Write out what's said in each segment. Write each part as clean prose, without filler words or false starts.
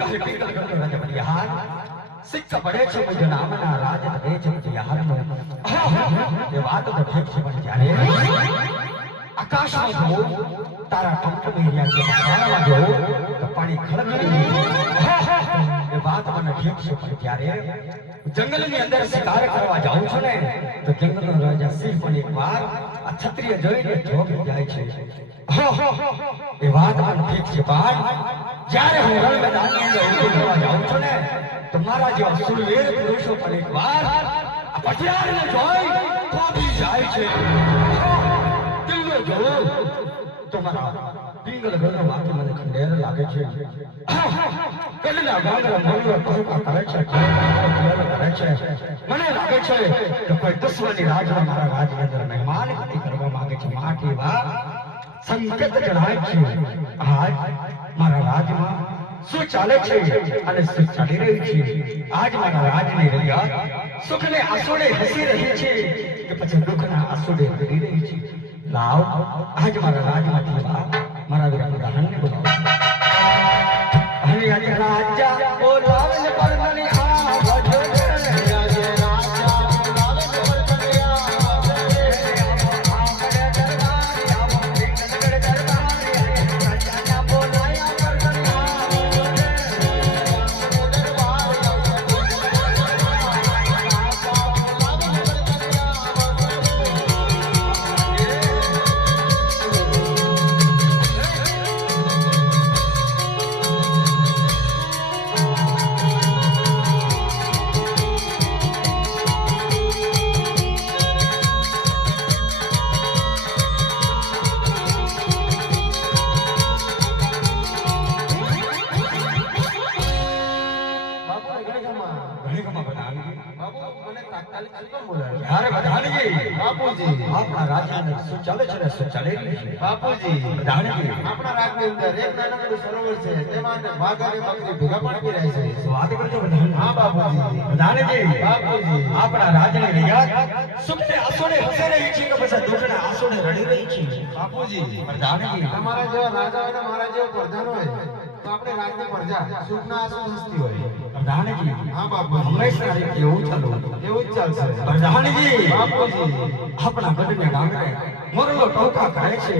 કહે પિંગલ ગણનો રાજા બલિહાર સિક્કા પડે છે મુજ નામના રાજ દે છે બલિહારનો એ વાત તો ઠીક છે પણ જ્યારે આકાશમાં જો તારા ટમટમી રહ્યા છે પાણમાં જો તો પાણી ખળખળી એ વાત મને ઠીક છે પણ જ્યારે જંગલની અંદર શિકાર કરવા જાઉં છું ને તો જંગલનો રાજા સિંહ પણ એકવાર આ ક્ષત્રિય જોઈને થોભી જાય છે એ વાત પણ ઠીક છે પણ જ્યારે હું રણ મેદાનની અંદર ઊભો કરવા જાઉં છું ને તો મારા જેવા સુરવીર પુરુષો પણ એકવાર આ પટિયાળને જોઈ થોભી જાય છે તમારા પિંગલ ગણનો વાક્ય મને ખંડેર લાગે છે કલના ગાંગરા મોરવા પહોંચા કરે છે કરે છે મને લાગે છે કે કોઈ દુશ્મની રાજમાં મારા રાજની અંદર મહેમાન ગતિ કરવા માંગે છે માટી વા સંકેત જણાય છે આજ મારા રાજમાં શું ચાલે છે અને શું ચાલી રહ્યું છે આજ મારા રાજની રહ્યા સુખને આંસુડે હસી રહી છે કે પછી દુઃખના આંસુડે રડી રહી છે લાવ આજ મારા રાજમાંથી મારા વીરા પ્રધાનને બોલાવો અને આજ રાજા બોલાવે પરમણી આવજો રે આજે રાજા બોલાવે પરમણી આવજો રે આપણે દરબારી આવો પિંગલ દરબારી રાજા બોલાયા પરમણી આવજો રે આપણા રાજ્યની શું ચાલે છે ને શું ચાલી રહ્યું છે બાપુજી પ્રધાનજી આપણા રાજ્યની અંદર એક નાનકડું સરોવર છે તેમાં વાઘાની બકરી ભેગા પાડી રહે છે વાત કરજો પ્રધાન હા બાપુજી પ્રધાનજી બાપુજી આપણા રાજ્યની રિયાત સુખને આંસુડે હસી રહી છે કે પછી દુઃખના આંસુડે રડી રહી છે બાપુજી પ્રધાનજી તમારા જેવા રાજા હોય ને મારા જેવો પ્રધાન હોય તો આપણે રાજની પ્રજા સુખના આંસુ હસતી હોય પ્રધાનજી હા બાપુ હંમેશા રીતે એવું ચાલુ એવું જ ચાલશે પ્રધાનજી બાપુજી આપણા ગઢને ગાંગરે મોરલો ટોકા કરે છે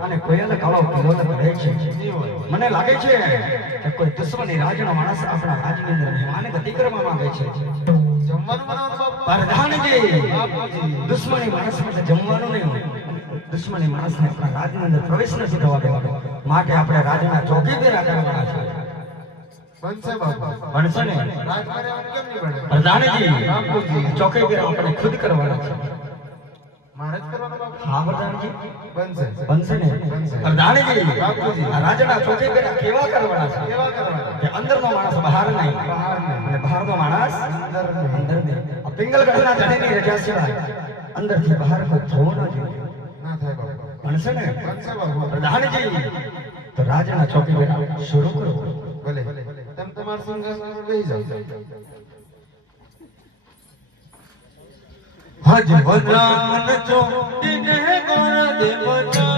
અને કોયલ કાળો કિલોલ કરે છે મને લાગે છે કે કોઈ દુશ્મની રાજનો માણસ આપણા રાજની અંદર મહેમાન ગતિ કરવા માંગે છે જમવાનું બનાવવાનું બાપુ પ્રધાનજી બાપુજી દુશ્મની માણસ માટે જમવાનું નહીં દુશ્મની માણસને આપણા રાજની અંદર પ્રવેશ નથી થવા દેવાનો માટે આપણે રાજના ચોકીદાર કરવાના છે બનશે બાપુ બનશે ને રાજકાર્ય કેમ નહીં બને પ્રધાનજી બાપુજી ચોકીદાર આપણે ખુદ કરવાના છે મારે જ કરવાનો બાપુ હા પ્રધાનજી બનશે બનશે ને પ્રધાનજી બાપુજી આ રાજના ચોકીદાર કેવા કરવાના છે કેવા કરવાના કે અંદરનો માણસ બહાર નહીં અને બહારનો માણસ અંદર નહીં આ પિંગલ ગઢના ધણીની રજા સિવાય અંદરથી બહાર કોઈ થવું ન જોઈએ ના થાય બાપુ બનશે ને બનશે બાપુ પ્રધાનજી તો રાજના ચોકીદાર શરૂ કરો ભલે તમે તમારા સિંહાસન બેસી જાઓ હજ વદરાન ચોકીને કર દેવ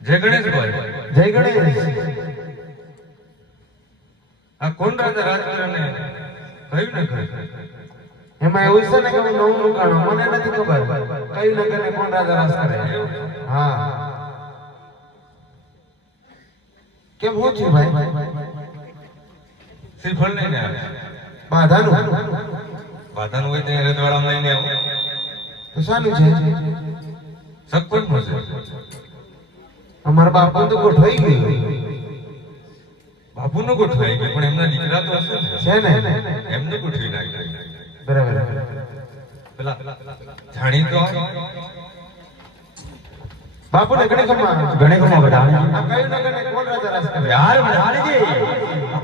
જય ગણેશભાઈ જય ગણેશ આ કોણ રાજા રાજકારણે કહ્યું ને કહ્યું એમાં એવું છે ને કે હું નવું નુકાણું મને નથી ખબર કયું નગરને કોણ રાજા રાજ કરે હા કેમ હું છું ભાઈ શ્રીફળ લઈને આવે બાધાનું હોય તો રજવાડામાં લઈને આવો તો શાનું છે સગપણનું છે. અમારા બાપુ તો ગોઠવાઈ ગયું બાપુનું ગોઠવાઈ ગયું, પણ એમના દીકરા તો હશે ને. છે ને એમને ગોઠવી નાખ્યું. બરાબર પેલા જાણીતો બાપુ ને ગણે ખમા બધાને આ કયું નગર ને કોણ રાજા રાજ કરે યાર બધાને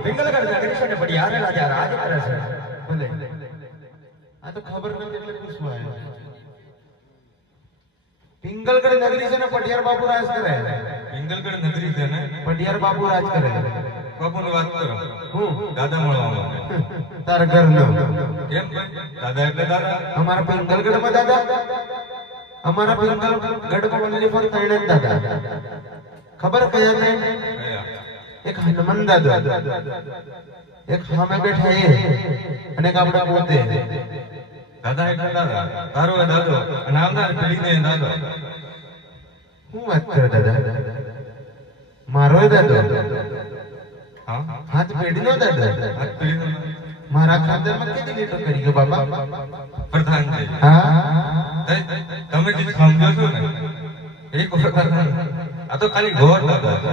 પિંગલગઢ નગરી છે ને બડી યાર રાજા રાજ કરે છે. ભલે આ તો ખબર નથી એટલે પૂછવા આવ્યો પિંગલગઢ નગરી છે ને પટિયાર બાપુ રાજ કરે પિંગલગઢ નગરી છે ને. પટિયાર બાપુ રાજ કરે બાપુની વાત કરો. હું દાદા મળવા તાર ઘરનો કેમ? દાદા એટલે દાદા. અમારા પિંગલગઢ માં દાદા અમારા પિંગલગઢ માં ઓનલી ફોર ત્રણ જ દાદા ખબર કયા ને કયા? એક હનુમાન દાદા એક સામે બેઠા એ અને એક આપણા પોતે દાદા એટલે દાદા. તારો એ દાદો અને આવનાર પેઢીને એ દાદો. હું વાત કરે દાદા મારો દાદો હા, હાથ પેઢીનો દાદો આ પેઢીનો મારા ખાનદાનમાં કેટલી લીટો કરી ગયો બાબા પ્રધાનજી. હા તમે જે સમજો છો ને એક વખત આ તો ખાલી ગોર દાદા છે.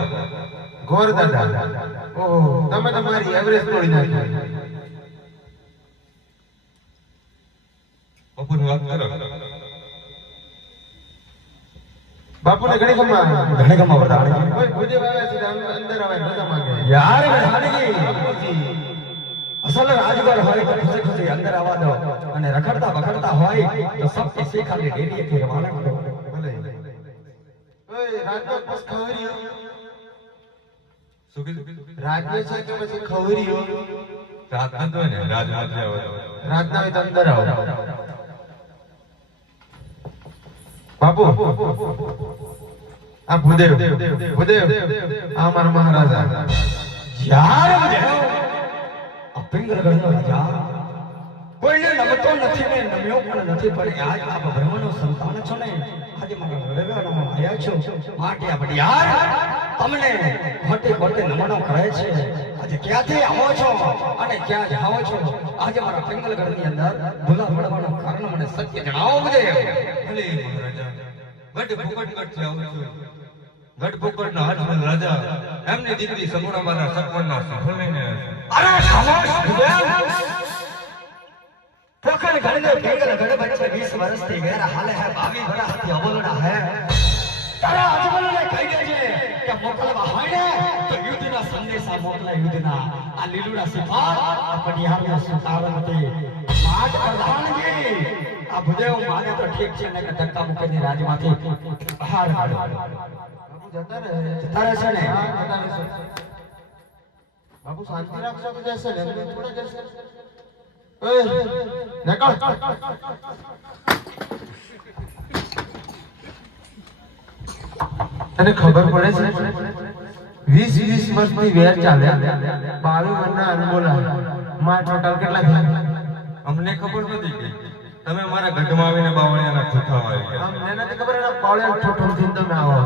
ગોર દાદા ઓહો તમે તો મારી એવરેજ તોડી નાખી બાપુની વાત કરો. બાપુને ઘણી ખમા ઘણે ગમા બધાને કોઈ ભૂજે વાવે છે અંદર આવે રજા માંગે યાર બધાને અસલ રાજગર હોય તો ખુશી ખુશી અંદર આવવા દો અને રખડતા બખડતા હોય તો સબકે શીખાલી ડેડીએ થી રવાના કરો. ભલે ઓય રાજનો બસ ખવરીઓ શું કીધું? રાજનો છે કે પછી ખવરીઓ રાતના તો હોય ને રાજમાંથી આવે તો. રાજના હોય તો અંદર આવો બાપુ આ ભૂદેવ આ મારા મહારાજા યાર આ પિંગલગઢનો રાજા કોઈને નમતો નથી ને નમ્યો પણ નથી, પણ આજ આપ બ્રહ્મનો સંતાન છો ને આજે મારા હૃદયમાં આવ્યા છો માટે આ બધી યાર તમને ખોટે ખોટે નમનો કરે છે. આજે ક્યાંથી આવો છો અને ક્યાં જાઓ છો? આજે મારા પિંગલગઢની અંદર ભૂલા પડવાનું કારણ મને સત્ય જણાવો બધે. ભલે મહારાજા ગઢ ભૂકટગઢથી આવું છું. ગઢ ભૂકટના હાથમાં રાજા એમની દીકરી સગુણાબાના સગપણના સફળને અરે ખામોશ ભૂદેવ! પોખર ગઢને પિંગલગઢ બચ્ચે 20 વર્ષથી ગેર હાલે હે 22 વર્ષથી અબોલડા હે. તારા અજમલને કહી દેજે કે મોકલવા હોય ને તો યુદ્ધના સંદેશા મોકલે યુદ્ધના. આ લીલુડા સિપાહ આ પડિયારના સુતારમતી માટ પ્રધાનજી આ ભૂદેવ માને તો ઠીક છે ને કે ધક્કા મૂકીને રાજમાંથી બહાર કાઢો. જતા રહે છે ને બાપુ શાંતિ રાખશો તો જશે ને એમને થોડા જશે ઓય નકળ તને ખબર પડે છે 20 વર્ષની વેર ચાલે 22 વર્ષના અનબોલા માં ટોટલ કેટલા થયા અમને ખબર નથી કે તમે મારા ગઢમાં આવીને બાવળિયાના ઠૂઠા વાળી ગયા. અમને નથી ખબર એના પાળે ઠોઠો થી તમે આવો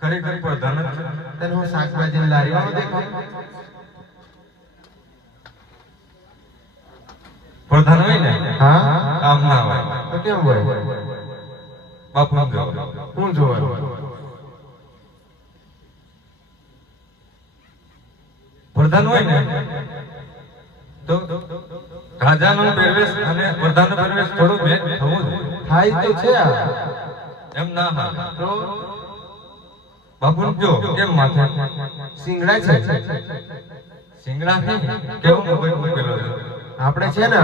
ખરેખર પ્રધાન જ છે. તને હું શાકભાજી લારીમાં દેખો પ્રધાન હોય ને હા આમ ના હોય. તો કેમ હોય બાપુ જો હું જોવા પ્રધાન હોય ને તો રાજાનો પહેરવેશ અને પ્રધાનનો પહેરવેશ થોડો ભેદ થવો જોઈએ. થાય તો છે આ એમ ના હા. તો બાપુ જો કેમ માથે સિંગડા છે સિંગડા નહીં કેવો મોબાઈલ મૂકેલો છે. આપણે છે ને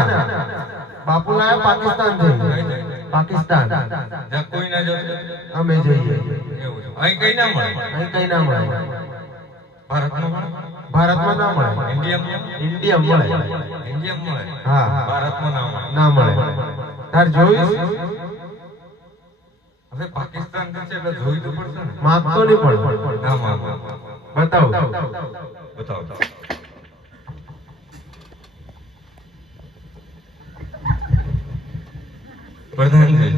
બાપુ લાયા પાકિસ્તાન થી પાકિસ્તાન જ્યાં કોઈ ના જશે અમે જઈએ એવું છે. અહીં કઈ ના મળે. અહીં કઈ ના મળે ભારતમાં મળે, ભારતમાં ના મળે ઇન્ડિયામાં ઇન્ડિયા મળે મળે, હા ભારતમાં ના મળે. ના મળે તાર જોઈશ હવે પાકિસ્તાન છે એટલે જોઈ તો પડશે ને. માગતો નહીં પણ ના માગો. બતાવો બતાવો. પ્રધાનજી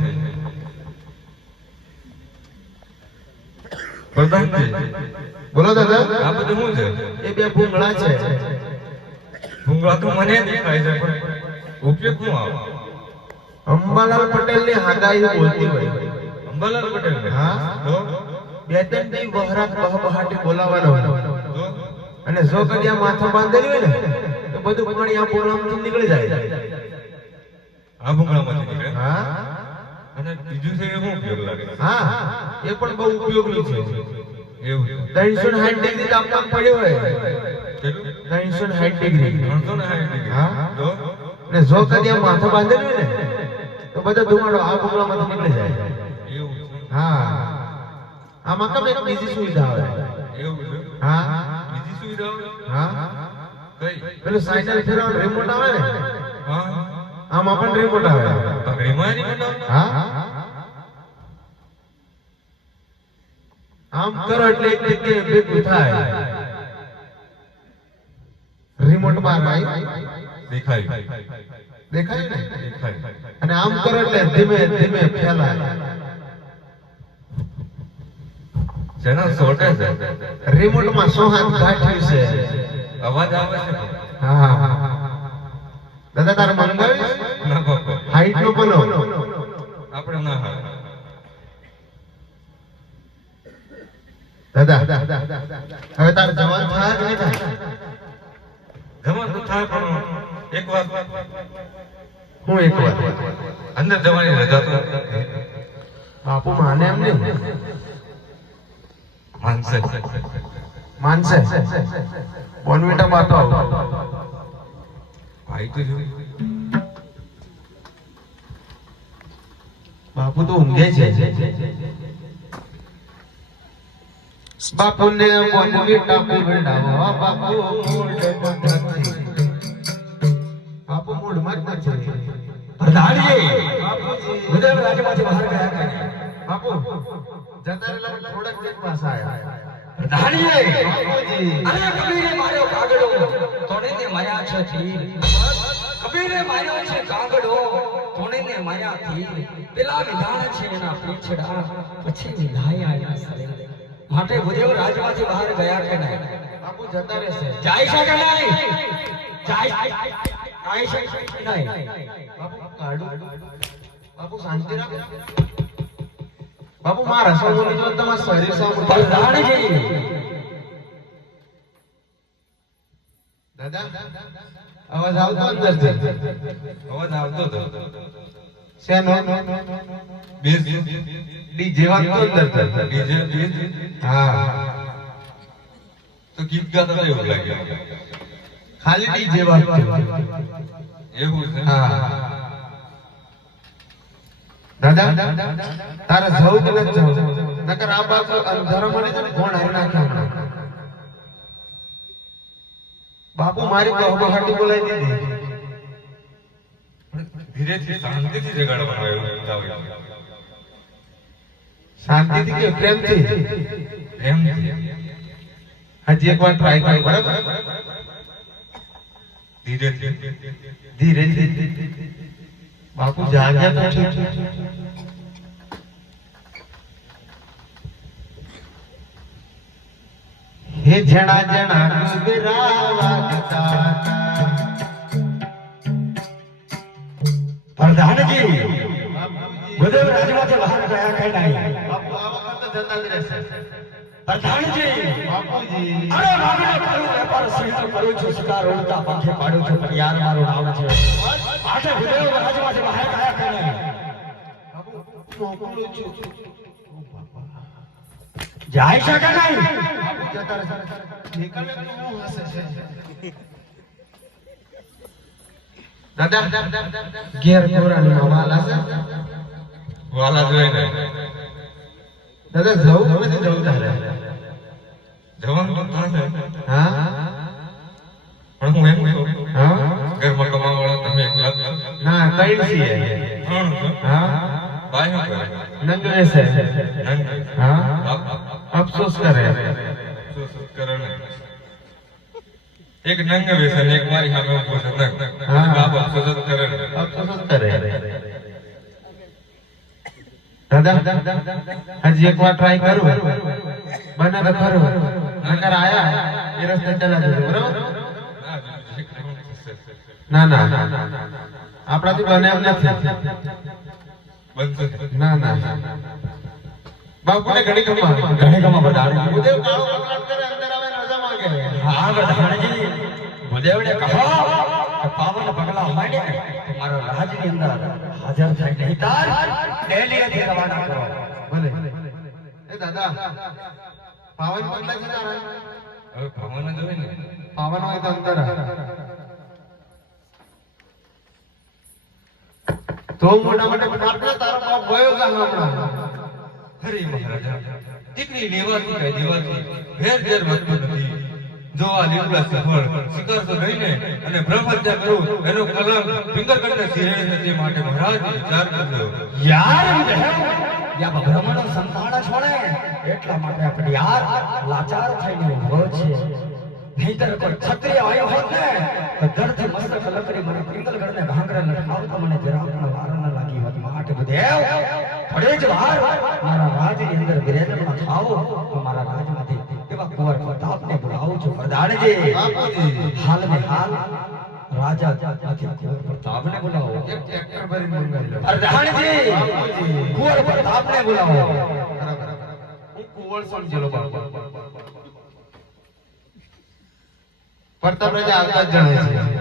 બોલો દાદા આ બધું શું છે? એ બે ભૂંગળા છે ભૂંગળા તો મને દેખાય છે પણ ઉપયોગ શું આવે? અંબાલાલ પટેલ ની હાગાઈ બોલતી હોય. અંબાલાલ પટેલ ને? હા. તો બે ત્રણ દી વહરાત બહબહાટી બોલાવવાનો હતો. તો અને જો કડિયા માથા બાંધેલી હોય ને તો બધું પાણી આ બોલાવથી નીકળી જાય. આ ભૂંગળામાંથી નીકળે? હા અને બીજું છે એ શું ઉપયોગ લાગે? હા એ પણ બહુ ઉપયોગી છે. એવું છે. 360 ડિગ્રી તાપમાન પડ્યું હોય. કેટલું? 360 ડિગ્રી. 360 ડિગ્રી. હા. તો અને જો કડિયા માથા બાંધેલું હોય ને તો બધો ધુમાડો આ બોલાવમાંથી નીકળી જાય. એવું છે. હા આમાં કમ એક બીજી સુવિધા આવે. એવું છે. હા બીજી સુવિધા? હા કઈ? પેલું સાયકલ ફેરવાનું રિમોટ આવે ને હા. આમાં પણ રિમોટ આવે. પગડીમાં રિમોટ આવે? હા આમ કરો એટલે એક જગ્યાએ ભેગું થાય. રિમોટ માં દેખાય. દેખાય ને દેખાય. અને આમ કરો એટલે ધીમે ધીમે ફેલાય. જેના શોર્ટે છે. રિમોટ માં સોહાન ગાંઠ્યું છે. અવાજ આવે છે? હા દાદા તારે મંગાવીશ ના બાપા. હાઈટ નો બોલો. આપણે ના હા. દાદા હવે તારે જવાન થાય કે નહીં થાય? જમા તો થાય પણ એક વાર હું એક વાર અંદર જવાની રજા તો બાપુ માને એમ નહીં માનશે. માનશે બોનવીટા બાતો ભાઈ તો જો બાપુ તો ઊંઘે છે. બાપુ ને બોનવીટા પીવડાવો બાપુ મૂડ નથી. બાપુ મૂડ માં જ નથી. પ્રધાનજી બાપુજી ઉદય રાજમાંથી બહાર ગયા કે નહીં? બાપુ જતા રહેલા પણ થોડાક દિન પાછા આયા. પ્રધાનજી બાપુજી અરે કબીરે માર્યો કાગડો તોડીને માર્યા છે તીર. કબીરે માર્યો છે કાગડો તોડીને માર્યા તીર. પેલા વિધાન છે એના પીછડા પછી વિધાય આયા સરે. માટે ઉદય રાજમાંથી બહાર ગયા કે નહીં? બાપુ જતા રહેશે. જાય છે કે નહીં? જાય છે કે નહીં? બાપુ કાઢો. બાપુ શાંતિ રાખ. બાપુ મારા સૌની જો તમારા શરીર સામે પ્રધાનજી દાદા અવાજ આવતો અંદરથી. અવાજ આવતો હતો. શેનો? બેસ ડીજે વાગતો અંદરથી. ડીજે બેસ. હા તો ગીત ગાતા હતા એવું લાગ્યું. ખાલી ડીજે વાગતો. એવું છે. હા દાદા તારે જવું કે નથી જવું? નકર આ બાજુ અંધારો મળી જાય ને કોણ હારી નાખે હમણાં. બાપુ મારી બહબહાટી બોલાવી દીધી. ધીરેથી શાંતિથી જગાડવાનું એવું હોય. શાંતિથી કે પ્રેમથી? પ્રેમથી. હજી એક વાર ટ્રાય કરો. બરાબર ધીરેથી. ધીરેથી. બાપુ જાગ્યા તો ઠીક. હે જણા જણા ડુગરા વાગતા. પ્રધાનજી ઉદય રાજમાંથી બહાર ગયા કે નહીં? બાપુ આ વખત તો જતા જ રહેશે. પ્રધાનજી બાપુજી અરે ભાભીને કરું વેપાર સહિત કરું છું શિકાર ઉડતા પાંખે પાડું છું પણ યાર મારું નામ છે. આજે ઉદય રાજમાંથી બહાર ગયા કે નહીં? બાપુ મોકલું છું. જાય છે કે નહીં? બાપુ જતા રહેશે. નીકળે તો હું હશે છે. દાદા ઘેર કોરાની મામા છે. વાલા જોઈને દાદા જવું નથી જવું તારે? જવાનું તો થાય. હા પણ હું એમ કહું હા ઘરમાં કમાવાળા તમે એકલા જ છો. ના કઈ છીએ. ત્રણ છો. હા ભાઈ શું કરે? નંગ વેસે. નંગ. હા બાપ અફસોસ કરે. શું કરે ને? એક નંગ વેસે ને એક મારી સામે ઊભો છે નંગ. હા. બાપ અફસોસ જ કરે ને. અફસોસ કરે. દાદા હજી એક વાર ટ્રાય કરું. બને તો ખરું. નકર આયા એ રસ્તે ચલા જજો. બરાબર? ના, બીજું એક round થશે. ના ના આપણાથી બને એમ નથી. બનશે. ના ના બાપુને ઘડી ગમા વધારે ભૂદેવ કાળો કકળાટ કરે અંદર આવે રજા માંગે. હા પ્રધાનજી ભૂદેવને કહો કે પાવન પગલા માંડે તો મારો રાજની અંદર હાજર થાય નહીં તાર ડેલીએથી રવાના કરો. ભલે એ દાદા પાવન પગલા છે તારા હવે ભગવાન જ હોય ને. પાવન હોય તો અંદર આ. તો મોટા મોટા પ્રાર્થના તારો બાપ ભયો છે હમણાં. અરે મહારાજા, દીકરી લેવાથી કઈ દેવાથી ઘેર ઘેર વધતું નથી. જો આ લીમડા સફળ સ્વીકારશો નહીં ને અને બ્રહ્મહત્યા કરું એનો કલંક પિંગલગઢને સિંહે છે તે માટે મહારાજ વિચાર કરજો. યાર યા બ્રહ્મનો સંતાન છોડે એટલા માટે આપણે યાર લાચાર થઈને ઉભો છે. નહીંતર કોઈ ક્ષત્રિય આવ્યો હોત ને તો ધરતી મસ્તક લકડી મને પિંગલગઢને ભાંગરે લટકાવતા મને જરા પણ વાર ન લાગી હોત. માટે બુદેવ થોડી જ વાર મારા રાજની અંદર વિરેન્દ્રમાં થાઓ તો મારા રાજમાંથી એવા કુંવર પ્રતાપને બોલાવું છું. પ્રધાનજી બાપુજી હાલ ને હાલ રાજા નથી કુંવર પ્રતાપને બોલાવો. એક ટ્રેક્ટર ભરીને મંગાવી લો. પ્રધાનજી કુંવર પ્રતાપને બોલાવો. બરાબર હું કુંવર સમજેલો બાપુ. પ્રતાપ રાજા આવતા જ જણાય છે.